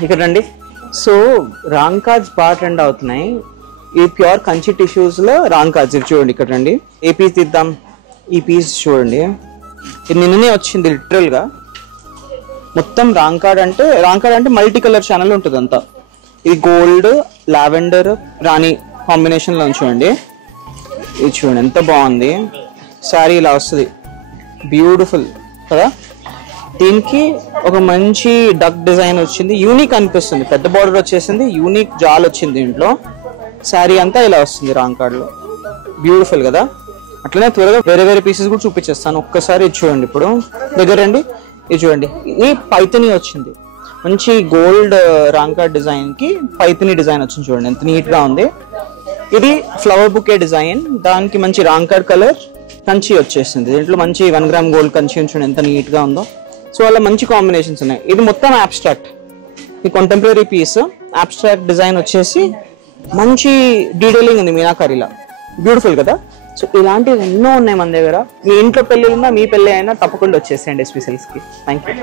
ఇక్కడ రండి. So wrong cards బాగా ట్రెండ్ అవుతున్నాయి. ఈ ప్యూర్ కంచి టిష్యూస్ లో రాంగ్ కార్డ్స్ ఇది చూడండి. ఇక్కడ రండి, ఏ పీస్ తీద్దాం. ఈ పీస్ చూడండి, ఇది నిన్ననే వచ్చింది లిటరల్ గా. మొత్తం రాంగ్ కార్డ్ అంటే మల్టీ కలర్ ఛానల్ ఉంటుంది అంతా. ఇది గోల్డ్, లావెండర్, రాణి కాంబినేషన్ లో చూడండి. ఇది చూడండి ఎంత బాగుంది. శారీ ఇలా వస్తుంది, బ్యూటిఫుల్ కదా. దీనికి ఒక మంచి డక్ డిజైన్ వచ్చింది, యూనిక్ అనిపిస్తుంది. పెద్ద బార్డర్ వచ్చేసింది, యూనిక్ జాల్ వచ్చింది దీంట్లో. శారీ అంతా ఇలా వస్తుంది రాంగ్ కార్డ్ లో, బ్యూటిఫుల్ కదా. అట్లనే త్వరగా వేరే వేరే పీసెస్ కూడా చూపించేస్తాను. ఒక్కసారి ఇది చూడండి, ఇప్పుడు దగ్గర రండి. ఇది చూడండి, ఇది పైతని వచ్చింది. మంచి గోల్డ్ రాంగ్ కార్డ్ డిజైన్ కి పైతని డిజైన్ వచ్చింది. చూడండి ఎంత నీట్ గా ఉంది. ఇది ఫ్లవర్ బుకే డిజైన్, దానికి మంచి రాంగ్ కార్డ్ కలర్ కంచి వచ్చేసింది. దీంట్లో మంచి 1 గ్రామ్ గోల్డ్ కంచి చూడండి ఎంత నీట్ గా ఉందో. సో అలా మంచి కాంబినేషన్స్ ఉన్నాయి. ఇది మొత్తం అబ్స్ట్రాక్ట్, ఈ కంటెంపరీ పీస్ అబ్స్ట్రాక్ట్ డిజైన్ వచ్చేసి మంచి డీటెయిలింగ్ ఉంది మీనాకారిలా, బ్యూటిఫుల్ కదా. సో ఇలాంటివి ఎన్నో ఉన్నాయి మన దగ్గర. మీ ఇంట్లో పెళ్లి ఉన్నా, మీ పెళ్లి అయినా తప్పకుండా వచ్చేసేయండి ఎస్పీ సిల్క్స్ కి. Thank you.